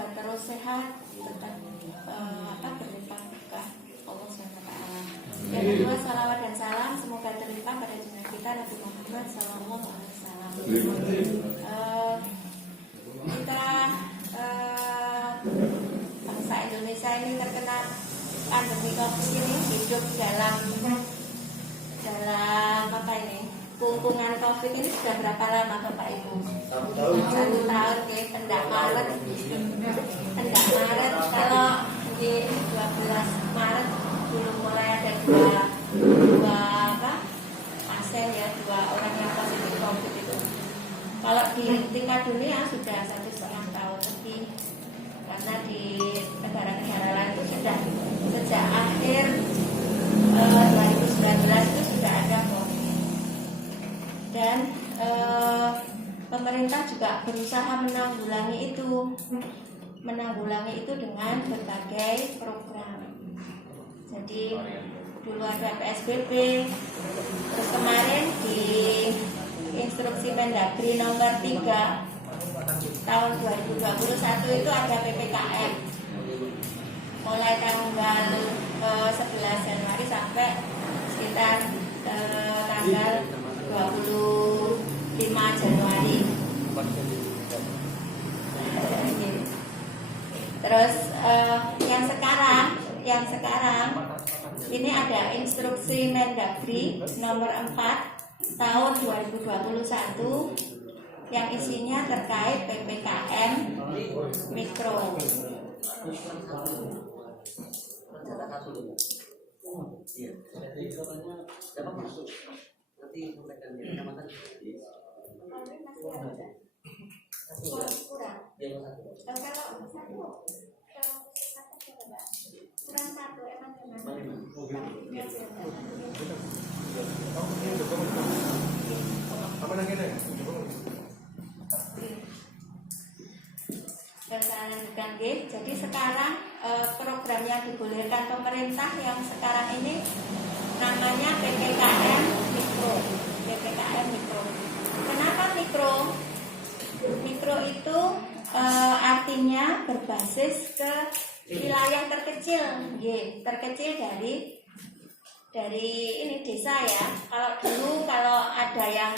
semoga terus sehat, tetap berlimpah berkah Allah SWT. Yang kedua, salawat dan salam semoga terlimpah pada junjungan kita Nabi Muhammad SAW. Kita bangsa Indonesia ini terkena pandemi COVID ini, hidup dalam kungkungan COVID ini sudah berapa lama Bapak Ibu? 1 tahun ya, pendak Maret. Kalau di 12 Maret belum mulai ada dua pasien ya, 2 orang yang positif COVID itu. Kalau di tingkat dunia sudah 1,5 tahun lebih, karena di negara-negara lain itu sudah sejak akhir 2019 itu sudah ada COVID. Dan pemerintah juga berusaha menanggulangi itu dengan berbagai program. Jadi dulu ada PSBB, terus kemarin di Instruksi Mendagri nomor 3 tahun 2021 itu ada PPKM mulai tanggal 11 Januari sampai sekitar tanggal 25 Januari. Terus yang sekarang ini ada Instruksi Mendagri nomor 4 tahun 2021 yang isinya terkait PPKM Mikro. Jadi sekarang program yang dibolehkan pemerintah yang sekarang ini namanya PPKM Mikro. Kenapa Mikro? Mikro itu artinya berbasis ke wilayah terkecil, terkecil dari ini desa ya. Kalau ada yang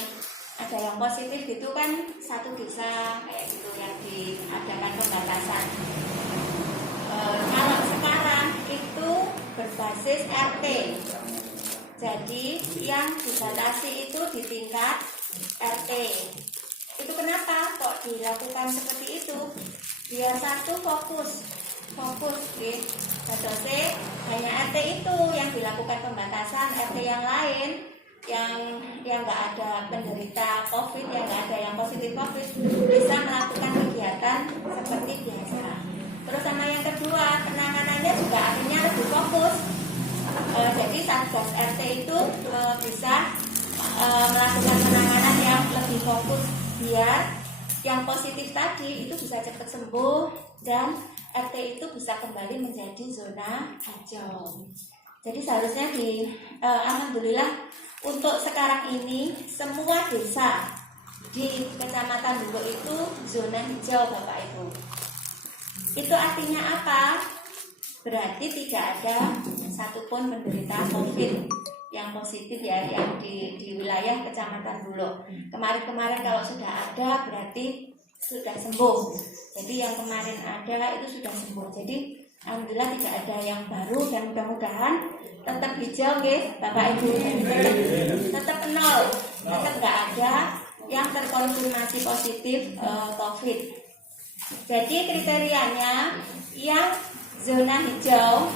positif gitu kan satu desa kayak gitu yang diadakan pembatasan. Kalau sekarang itu berbasis RT. Jadi yang dibatasi itu di tingkat RT. Itu kenapa kok dilakukan seperti itu? Biar satu fokus hanya RT itu yang dilakukan pembatasan, RT yang lain yang nggak ada penderita COVID, yang nggak ada yang positif COVID bisa melakukan kegiatan seperti biasa. Terus sama yang kedua, penanganannya juga akhirnya lebih fokus. Jadi Satgas RT itu bisa melakukan penanganan yang lebih fokus biar yang positif tadi itu bisa cepat sembuh dan RT itu bisa kembali menjadi zona hijau. Jadi seharusnya alhamdulillah untuk sekarang ini semua desa di Kecamatan Bulo itu zona hijau Bapak Ibu. Itu artinya apa? Berarti tidak ada satupun penderita COVID yang positif ya yang di wilayah Kecamatan Bulo. Kemarin kalau sudah ada berarti sudah sembuh. Jadi yang kemarin ada itu sudah sembuh. Jadi alhamdulillah tidak ada yang baru dan mudah-mudahan tetap hijau Bapak Ibu. Tetap nol. Tetap nggak ada yang terkonfirmasi positif COVID. Jadi kriterianya yang zona hijau,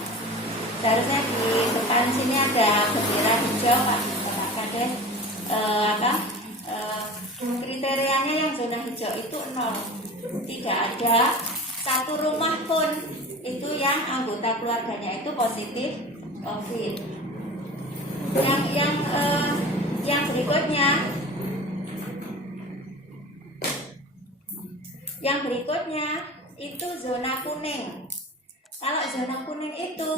seharusnya di depan sini ada bendera hijau Pak Kades. Kriterianya yang zona hijau itu 0. Tidak ada satu rumah pun itu yang anggota keluarganya itu positif COVID. Yang berikutnya itu zona kuning. Kalau zona kuning itu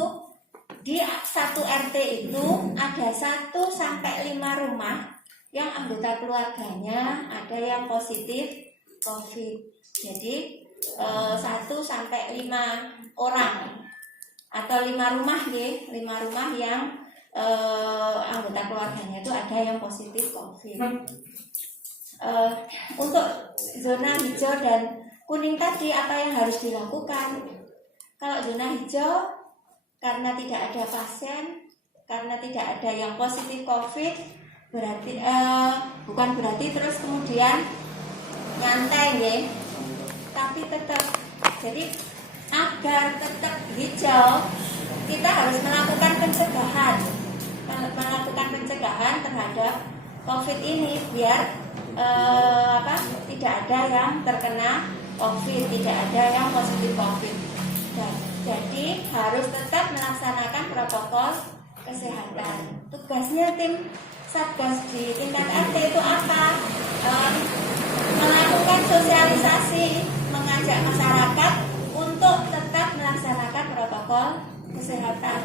di satu RT itu ada 1 sampai 5 rumah yang anggota keluarganya ada yang positif COVID. Jadi 1 sampai 5 orang atau 5 rumah ya, 5 rumah yang anggota keluarganya itu ada yang positif COVID. Untuk zona hijau dan kuning tadi apa yang harus dilakukan? Kalau zona hijau karena tidak ada pasien, karena tidak ada yang positif COVID, berarti bukan berarti terus kemudian nyantai ya, tapi tetap. Jadi agar tetap hijau, kita harus melakukan pencegahan terhadap COVID ini biar tidak ada yang terkena COVID, tidak ada yang positif COVID. Jadi harus tetap melaksanakan protokol kesehatan. Tugasnya tim Satgas di tingkat RT itu apa? Melakukan sosialisasi, mengajak masyarakat untuk tetap melaksanakan protokol kesehatan.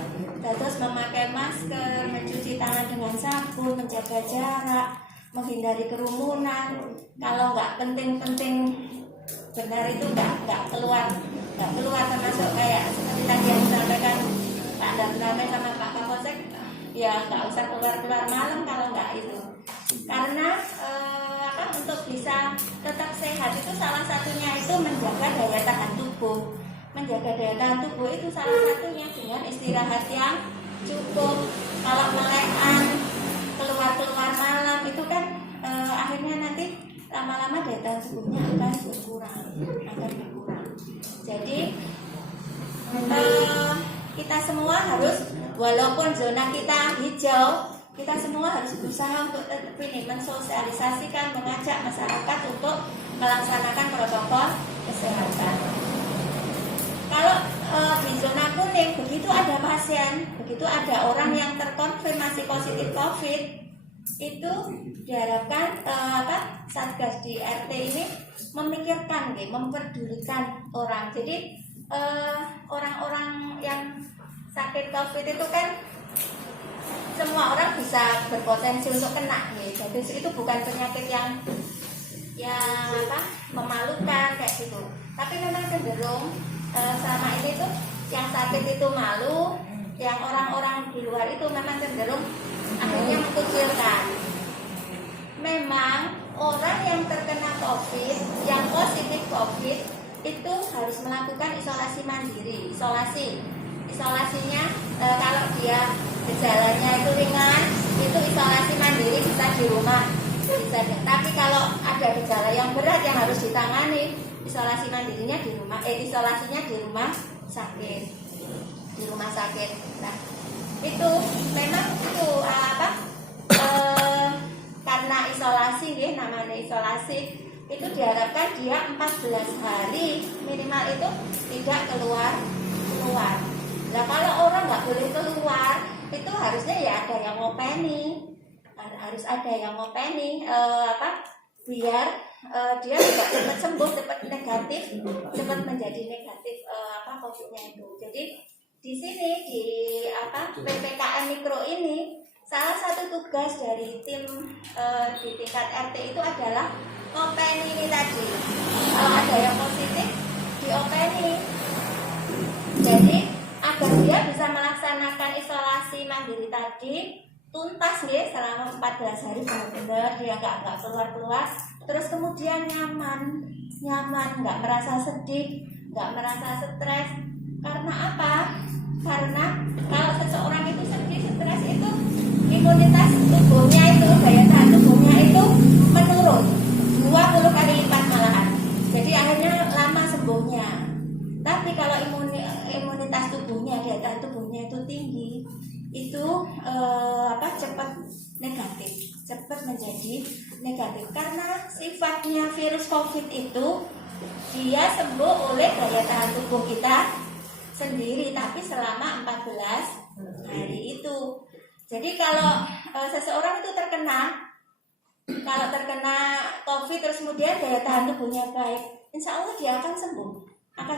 Terus memakai masker, mencuci tangan dengan sabun, menjaga jarak, menghindari kerumunan. Kalau nggak penting-penting benar itu nggak keluar, termasuk kayak seperti tadi yang disampaikan Pak Darname sama Pak Kapolsek, ya nggak usah keluar malam kalau nggak itu. Karena untuk bisa tetap sehat itu salah satunya itu menjaga daya tahan tubuh. Menjaga daya tahan tubuh itu salah satunya dengan istirahat yang cukup. Kalau melekan keluar malam itu kan akhirnya nanti lama-lama daya tahan tubuhnya akan berkurang. Jadi kita semua harus, walaupun zona kita hijau, kita semua harus berusaha untuk tetap ini mensosialisasikan, mengajak masyarakat untuk melaksanakan protokol kesehatan. Kalau di zona kuning, begitu ada pasien, begitu ada orang yang terkonfirmasi positif COVID, itu diharapkan Satgas di RT ini memikirkan, memperdulikan orang. Jadi orang-orang yang sakit COVID itu kan semua orang bisa berpotensi untuk kena, jadi itu bukan penyakit yang memalukan kayak gitu. Tapi memang cenderung selama ini tuh yang sakit itu malu, yang orang-orang di luar itu memang cenderung akhirnya mengkucilkan. Memang orang yang terkena COVID, yang positif COVID itu harus melakukan isolasi mandiri. Isolasinya kalau dia gejalanya itu ringan, itu isolasi mandiri bisa di rumah. Tapi kalau ada gejala yang berat yang harus ditangani, isolasi mandirinya di rumah, isolasinya di rumah sakit. Nah, itu memang itu karena isolasi, namanya isolasi, itu diharapkan dia 14 hari minimal itu tidak keluar. Nah, kalau orang nggak boleh keluar, itu harusnya ya ada yang ngopeni, biar dia juga cepat sembuh, cepat menjadi negatif COVID-nya itu. Jadi di sini di PPKM Mikro ini salah satu tugas dari tim di tingkat RT itu adalah ngopeni ini tadi. Kalau ada yang positif diopeni. Jadi agar dia bisa melaksanakan isolasi mandiri tadi tuntas selama 14 hari benar-benar dia nggak keluar, terus kemudian nyaman, nggak merasa sedih, nggak merasa stres. Karena apa? Karena kalau seseorang itu sedih, stres itu imunitas tubuhnya itu, daya tahan tubuhnya itu menurun 20 kali lipat malahan. Jadi akhirnya lama sembuhnya. Tapi kalau imunitas tubuhnya, daya tahan tubuhnya itu tinggi, itu cepat menjadi negatif. Karena sifatnya virus COVID itu dia sembuh oleh daya tahan tubuh kita sendiri, tapi selama 14 hari itu. Jadi kalau seseorang itu terkena COVID terus kemudian daya tahan tubuhnya baik, insya Allah dia akan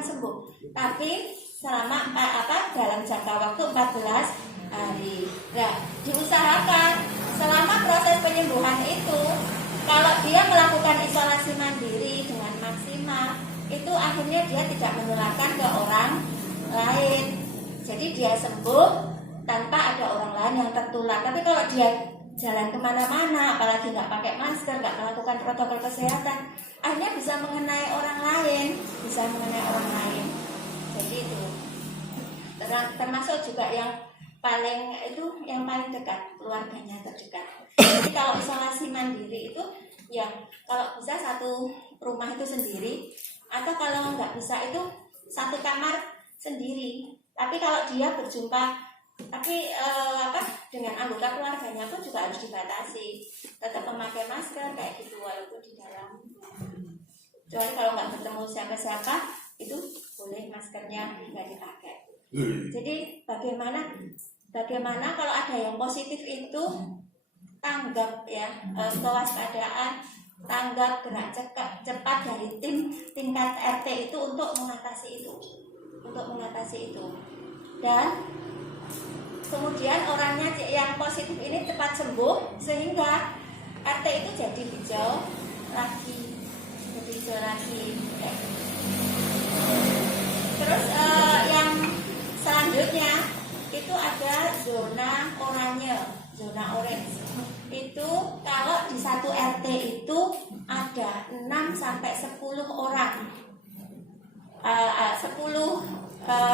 sembuh. Tapi selama dalam jangka waktu 14 hari. Nah, diusahakan selama proses penyembuhan itu, kalau dia melakukan isolasi mandiri dengan maksimal, itu akhirnya dia tidak menularkan ke orang lain. Jadi dia sembuh tanpa ada orang lain yang tertular. Tapi kalau dia jalan kemana-mana, apalagi nggak pakai masker, nggak melakukan protokol kesehatan, akhirnya bisa mengenai orang lain, Jadi itu termasuk juga yang paling dekat, keluarganya terdekat. Jadi kalau isolasi mandiri itu ya kalau bisa satu rumah itu sendiri, atau kalau nggak bisa itu satu kamar sendiri. Tapi kalau dia berjumpa dengan anggota keluarganya pun juga harus dibatasi, tetap memakai masker kayak gitu walaupun di dalam. Kecuali kalau nggak ketemu siapa-siapa itu boleh maskernya nggak dipakai. Jadi bagaimana kalau ada yang positif itu tanggap ya, kewaspadaan, tanggap, gerak cepat dari tingkat RT itu untuk mengatasi itu. Dan kemudian orangnya yang positif ini cepat sembuh sehingga RT itu jadi hijau lagi. Terus yang selanjutnya itu ada zona oranye, zona orange. Itu kalau di satu RT itu ada 6 sampai 10 orang. 10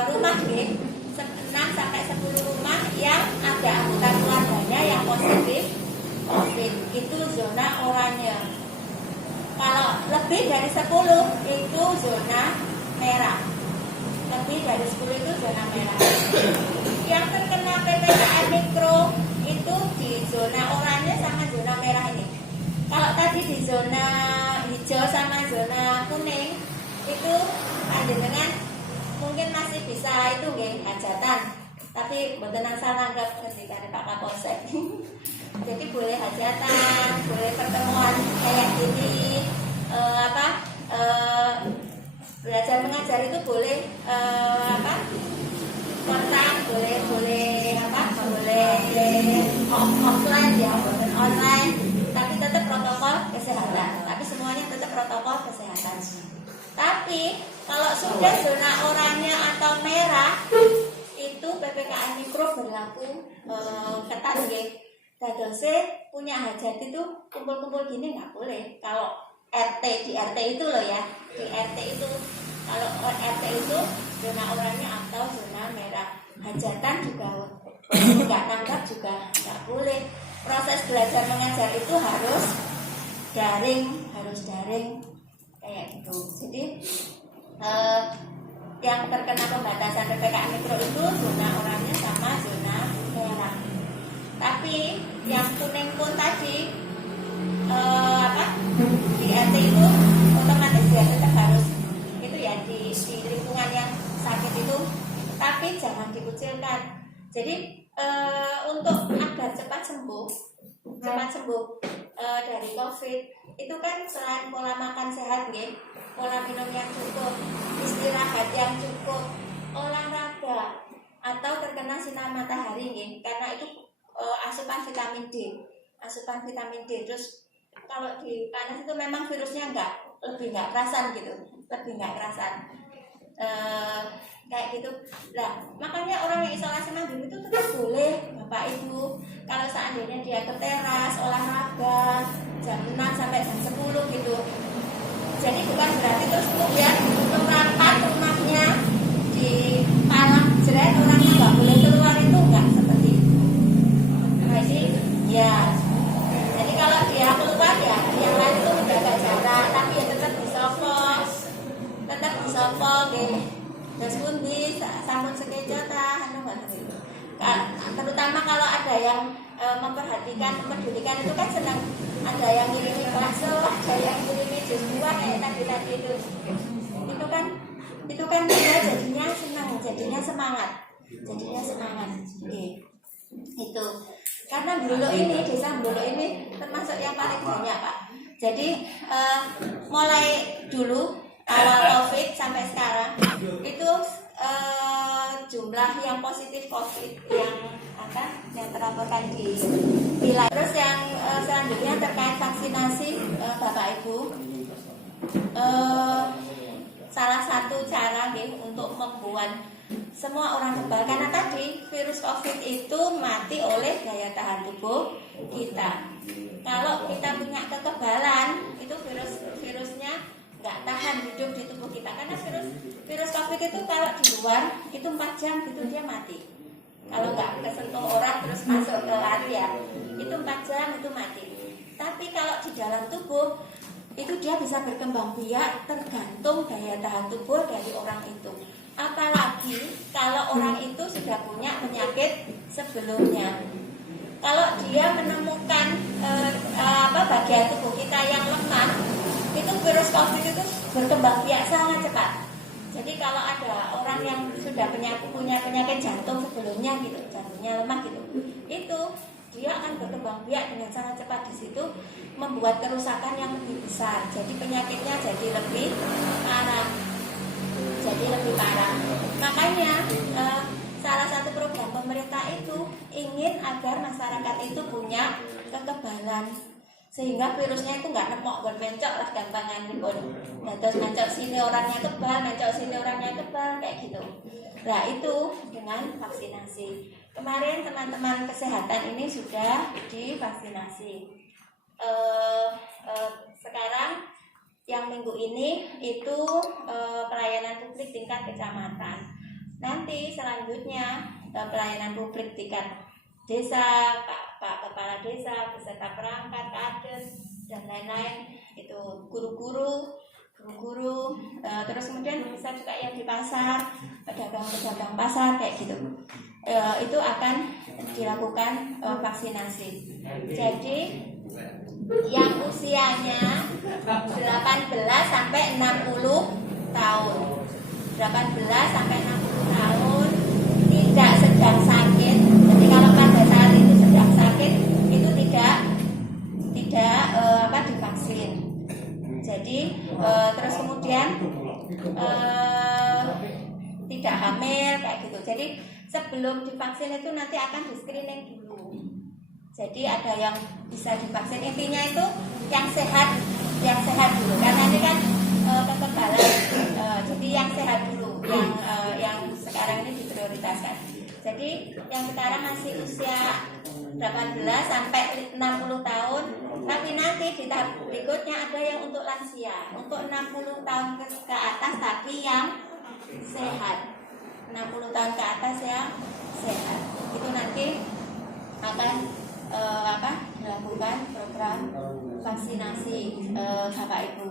rumah nih, 6 sampai 10 rumah yang ada anggota keluarganya yang positif COVID, itu zona oranye. Kalau lebih dari 10 itu zona merah. Yang terkena PPKM mikro itu di zona oranye sama zona merah ini. Kalau tadi di zona hijau sama zona kuning itu ada dengan mungkin masih bisa itu hajatan, tapi mboten asal nanggap ketika Pak Kapolsek. Jadi boleh hajatan, boleh pertemuan kayak gini, belajar mengajar itu boleh kontak, boleh offline ya, online, tapi tetap protokol kesehatan. Tapi semuanya tetap protokol kesehatan. Tapi kalau sudah zona oranye atau merah itu PPKM mikro berlaku ketat nggih. Dadose punya hajat itu kumpul-kumpul gini nggak boleh. Kalau di RT itu loh ya, di RT itu kalau RT itu zona oranye atau zona merah, hajatan juga nggak tanggap juga nggak boleh. Proses belajar mengajar itu harus daring kayak gitu. Jadi yang terkena pembatasan PPKM mikro itu zona oranye sama zona merah. Tapi yang kuning pun tadi di RT itu otomatis ya tetap harus itu ya di lingkungan yang sakit itu, tapi jangan dikucilkan. Jadi untuk agar cepat sembuh dari COVID itu kan selain pola makan sehat pola minum yang cukup, istirahat yang cukup, olahraga atau terkena sinar matahari karena itu asupan vitamin D. Terus kalau di panas itu memang virusnya lebih nggak kerasan kayak gitu. Nah, makanya orang yang isolasi mandiri itu tetap boleh Bapak Ibu kalau seandainya dia ke teras olahraga jam 6 sampai jam 10 gitu. Jadi bukan berarti terus kemudian merapat rumahnya di palang jeret orangnya nggak boleh keluar, itu nggak seperti itu. Jadi ya, jadi kalau dia keluar ya yang lain itu menjaga jarak, tapi ya tetap disopong terus pundi sampun sekejo terutama kalau ada yang memperdulikan itu kan senang. Ada yang ngirimi bakso, ada yang ngirimi jus buah kayak tadi itu kan dia jadinya senang, jadinya semangat itu. Karena desa Mbulu ini termasuk yang paling banyak Pak. Jadi mulai dulu awal COVID sampai sekarang itu jumlah yang positif COVID yang terlaporkan di wilayah. Terus yang selanjutnya terkait vaksinasi Bapak Ibu, penyembuhan semua orang kebal, karena tadi virus COVID itu mati oleh daya tahan tubuh kita. Kalau kita punya kekebalan, itu virusnya nggak tahan hidup di tubuh kita, karena virus COVID itu kalau di luar itu 4 jam gitu dia mati. Kalau nggak kesentuh orang terus masuk ke area itu 4 jam itu mati. Tapi kalau di dalam tubuh itu dia bisa berkembang biak tergantung daya tahan tubuh dari orang itu. Apalagi kalau orang itu sudah punya penyakit sebelumnya. Kalau dia menemukan bagian tubuh kita yang lemah, itu virus COVID itu berkembang biak sangat cepat. Jadi kalau ada orang yang sudah punya penyakit jantung sebelumnya gitu, jantungnya lemah gitu, itu dia akan berkembang biak dengan sangat cepat. Di situ membuat kerusakan yang lebih besar. Jadi penyakitnya jadi lebih parah. Makanya salah satu program pemerintah itu ingin agar masyarakat itu punya kekebalan, sehingga virusnya itu nggak nemok berbencok lah gampangan pun. Nah, terus mencok sini orangnya kebal, mencok sini orangnya kebal kayak gitu. Nah itu dengan vaksinasi. Kemarin teman-teman kesehatan ini sudah divaksinasi. Sekarang yang minggu ini itu pelayanan publik tingkat kecamatan. Nanti selanjutnya pelayanan publik tingkat desa, Pak Kepala Desa, beserta perangkat, kades, dan lain-lain. Itu guru-guru, terus kemudian bisa juga yang di pasar, pedagang-pedagang pasar kayak gitu. Itu akan dilakukan vaksinasi. Jadi yang usianya 18 sampai 60 tahun. 18 sampai 60 tahun tidak sedang sakit. Jadi kalau pada saat itu sedang sakit itu tidak divaksin. Jadi terus kemudian tidak hamil kayak gitu. Jadi sebelum divaksin itu nanti akan di screening dulu. Jadi ada yang bisa divaksin, intinya itu yang sehat dulu, karena ini kan kekebalan. Jadi yang sehat dulu, yang sekarang ini diprioritaskan. Jadi yang sekarang masih usia 18 sampai 60 tahun, tapi nanti di tahap berikutnya ada yang untuk lansia, untuk 60 tahun ke atas tapi yang sehat. 60 tahun ke atas yang sehat. Itu nanti akan dilakukan program vaksinasi Bapak Ibu.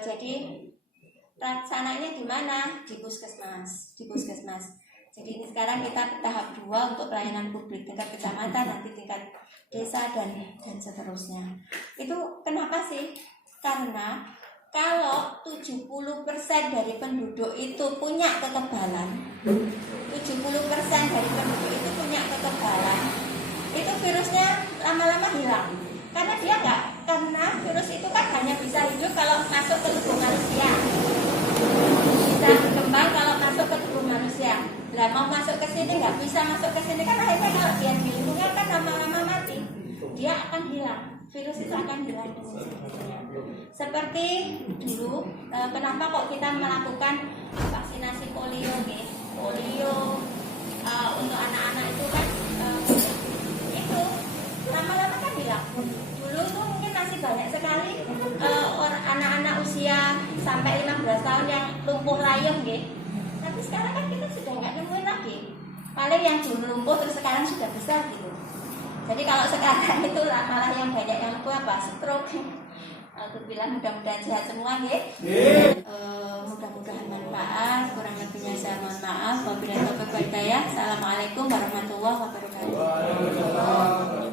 Jadi pelaksananya di mana? Di puskesmas. Jadi ini sekarang kita tahap 2 untuk pelayanan publik tingkat kecamatan, nanti tingkat desa dan seterusnya. Itu kenapa sih? Karena kalau 70% dari penduduk itu punya kekebalan, 70% dari penduduk itu punya kekebalan, itu virusnya lama-lama hilang. Karena virus itu kan hanya bisa hidup kalau masuk ke tubuh manusia, bisa berkembang kalau masuk ke tubuh manusia. Lah mau masuk ke sini nggak bisa masuk ke sini, kan akhirnya kalau dia di lingkungan kan lama-lama mati, dia akan hilang. Virus itu akan hilang dengan sendirinya. Seperti dulu, kenapa kok kita melakukan vaksinasi polio, untuk anak-anak itu kan itu lama-lama kan hilang. Dulu tuh mungkin masih banyak sekali anak-anak usia sampai 15 tahun yang lumpuh layang, tapi sekarang kan kita sudah nggak nemuin lagi. Paling yang dulu lumpuh terus sekarang sudah besar gitu. Jadi kalau sekarang itu malah yang banyak yang lumpuh stroke. Aku bilang mudah-mudahan sehat semua, mudah-mudahan manfaat. Kurang lebihnya saya mohon maaf. Wabillahi taufiq wal hidayah. Assalamualaikum warahmatullahi wabarakatuh.